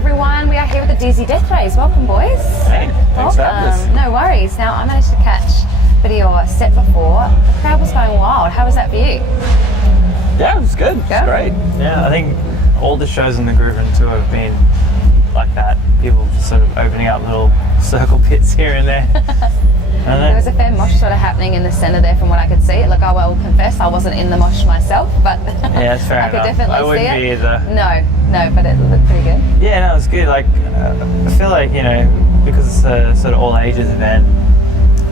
everyone. We are here with the DZ Deathrays. Welcome, boys. Hey, thanks for having us. No worries. Now, I managed to catch a bit of your set before. The crowd was going wild. How was that for you? Yeah, it was good. It was great. Yeah, I think all the shows on the Groovin tour have been like that. People just sort of opening up little circle pits here and there. There was a fair mosh sort of happening in the centre there from what I could see. Look, I will confess I wasn't in the mosh myself, but yeah, that's fair I could enough. definitely I wouldn't see it. be either. No, but it looked pretty good. Yeah, no, it was good. Like, I feel like, you know, because it's a sort of all ages event.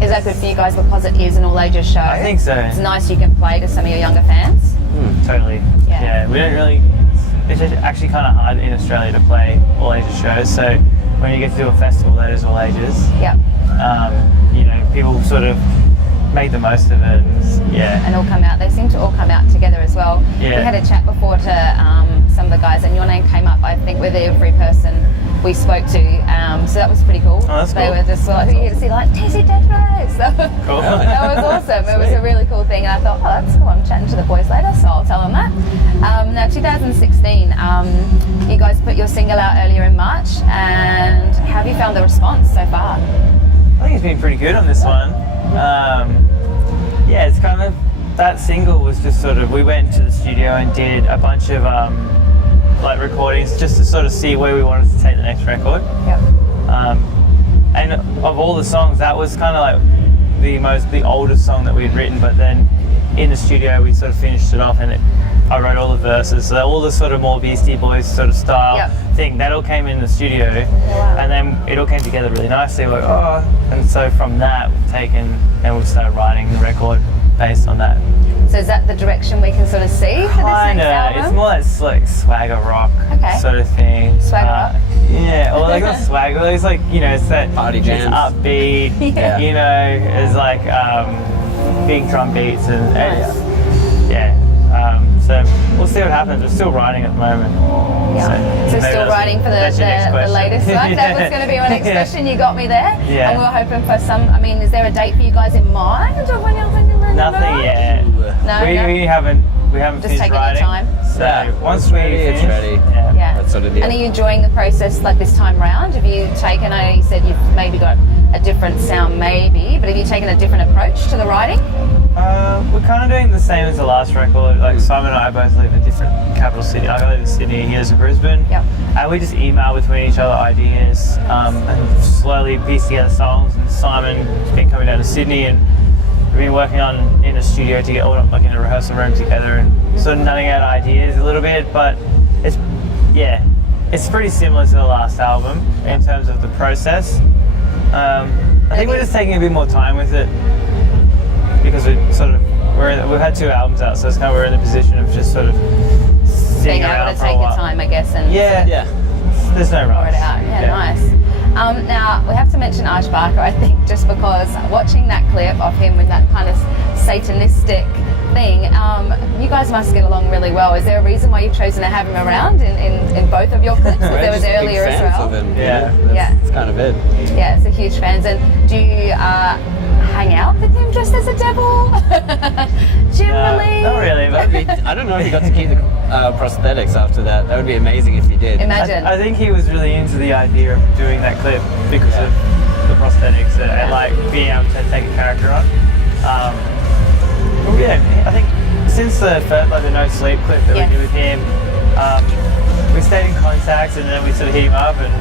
Is that good for you guys because it is an all ages show? I think so. It's nice you can play to some of your younger fans. Totally. Yeah, we don't really. It's actually kind of hard in Australia to play all ages shows. So when you get to do a festival that is all ages, Yeah. You know, people sort of make the most of it. And all come out. They seem to all come out together as well. Yeah. We had a chat before to some of the guys, and your name came up, I think, with every person we spoke to. So that was pretty cool. Oh, that's they cool. were just like, who are you to see? Like, DZ Deathrays. Cool. That was awesome. It was a really cool thing, and I thought, oh, that's cool. I'm chatting to the boys later, so I'll tell them that. Now, 2016, you guys put your single out earlier in March, and how have you found the response so far? I think it's been pretty good on this one. Yeah, it's kind of, that single was just sort of, we went to the studio and did a bunch of like recordings just to sort of see where we wanted to take the next record. Yep. And of all the songs, that was kind of like the oldest song that we'd written, but then in the studio we sort of finished it off, and I wrote all the verses, so all the sort of more Beastie Boys sort of style thing, that all came in the studio. And then it all came together really nicely. We're like, and so from that we've taken and we've started writing the record based on that. So is that the direction we can sort of see for this next album? It's more like swagger rock sort of thing. Swagger rock? Yeah, or like not swagger, it's like, you know, it's that party jams. It's upbeat, you know, it's like big drum beats and so we'll see what happens. We're still writing at the moment. So still writing for the latest one. That was going to be my next question. You got me there. Yeah. And we were hoping for some. I mean, is there a date for you guys in mind, or when you're thinking? Nothing yet. No, we haven't just finished taking writing. your time. So once we it's ready. Yeah. That sort of deal. And are you enjoying the process like this time round? Have you taken? I know you said you've maybe got a different sound, maybe, but have you taken a different approach to the writing? We're kind of doing the same as the last record. Like Simon and I both live in different capital cities. I live in Sydney, he lives in Brisbane. Yep. And we just email between each other ideas and slowly piece together songs. And Simon's been coming down to Sydney, and we've been working on in a studio to get all like in a rehearsal room together and sort of nutting out ideas a little bit. But it's pretty similar to the last album in terms of the process. I think we're just taking a bit more time with it, because we've had 2 albums out, so it's kind of we're in the position of just sort of sitting being around able to for a take your while. time, I guess, and There's no rush. it out. Yeah, nice. Now we have to mention Arj Barker, I think, just because watching that clip of him with that kind of satanistic thing, you guys must get along really well. Is there a reason why you've chosen to have him around in both of your clips? Because there was earlier as well. Of him, Yeah. That's kind of it. Yeah, it's a huge fans. And do you hang out with him dressed as a devil? Generally? Not really, but I don't know if he got to keep the prosthetics after that. That would be amazing if he did. Imagine. I think he was really into the idea of doing that clip because of the prosthetics and like being able to take a character on. I think since the first, like the No Sleep clip that we did with him, we stayed in contact, and then we sort of hit him up, and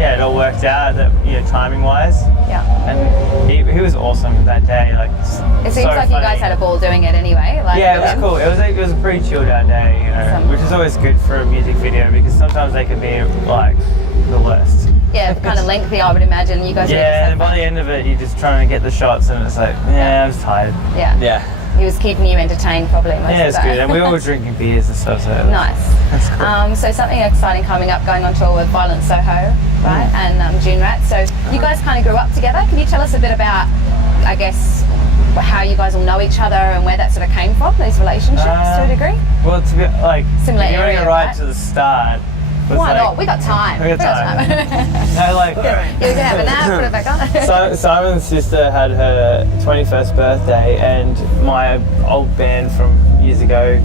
it all worked out. That timing wise. Yeah. And he was awesome that day. Like it seems like funny. you guys had a ball doing it anyway. Like, it was cool. It was a pretty chilled out day, which is always good for a music video, because sometimes they can be like the worst. Yeah, kind of lengthy, I would imagine. You guys. Yeah, and by the end of it, you're just trying to get the shots, and it's like, I was tired. Yeah. He was keeping you entertained probably most of the time. It's good, and we were drinking beers and stuff, so nice. That's cool. So something exciting coming up, going on tour with Violent Soho, right, and June Rat. So you guys kind of grew up together. Can you tell us a bit about, I guess, how you guys all know each other and where that sort of came from, these relationships to a degree? Well, to be like, similar if you area, want to right to the start. Why not? We got time. We got time. No, like, you can have a nap, put it back on. Simon's sister had her 21st birthday, and my old band from years ago,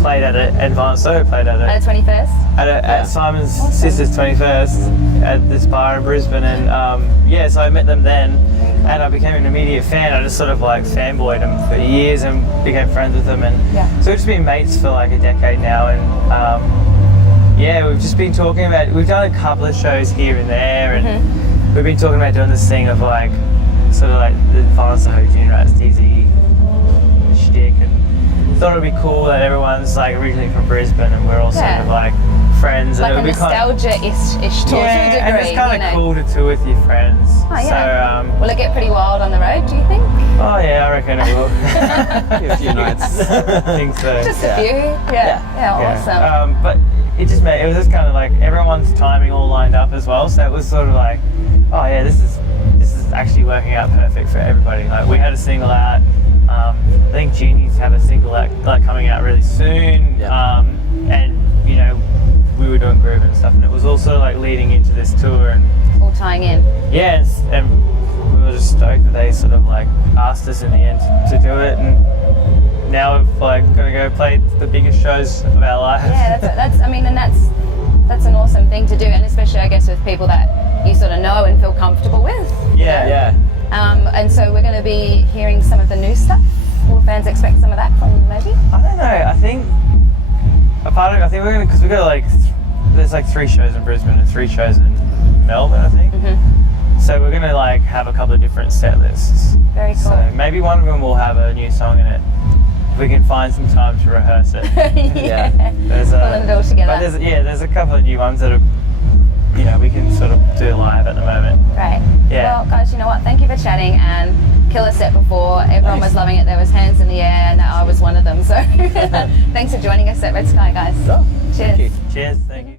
played at it, and Violent Soho played at At it. a 21st? At Simon's Awesome. sister's 21st at this bar in Brisbane, and so I met them then, and I became an immediate fan. I just sort of like fanboyed them for years and became friends with them, and so we've just been mates for like a decade now, and we've just been talking about. We've done a couple of shows here and there, and we've been talking about doing this thing of like sort of like the Violent Soho Junior Rats DZ shtick, and thought it would be cool that everyone's like originally from Brisbane and we're all sort of like friends. Like and a nostalgia-ish tour to a degree. And it's kind of cool to tour with your friends. Oh, yeah. So, will it get pretty wild on the road, do you think? oh yeah, I reckon it will. A few nights. I think so. Just a few. Yeah, awesome. But it was just kind of like everyone's timing all lined up as well. So it was sort of like, oh yeah, this is actually working out perfect for everybody. Like we had a single out. I think Genies have a single out, like coming out really soon. And you know, we were doing Groovin and stuff, and it was also like leading into this tour and all tying in. Yes, and we were just stoked that they sort of like asked us in the end to do it, and now we've like got to go play the biggest shows of our lives. Yeah, that's an awesome thing to do, and especially I guess with people that you sort of know and feel comfortable with. Yeah. And so we're going to be hearing some of the new stuff. Will fans expect some of that from maybe? I don't know. I think we're gonna, because we got like there's like 3 shows in Brisbane and 3 shows in Melbourne, I think. So we're gonna like have a couple of different set lists. Very cool. So maybe one of them will have a new song in it. If we can find some time to rehearse it. Pull them all together. But there's a couple of new ones that are, you know, we can sort of do live at the moment. Great. Yeah. Well, guys, you know what? Thank you for chatting, and killer set before. Everyone was loving it. There was hands in the air, and I was one of them. So thanks for joining us at Red Sky, guys. Oh, Cheers. thank you. Cheers. Thank you.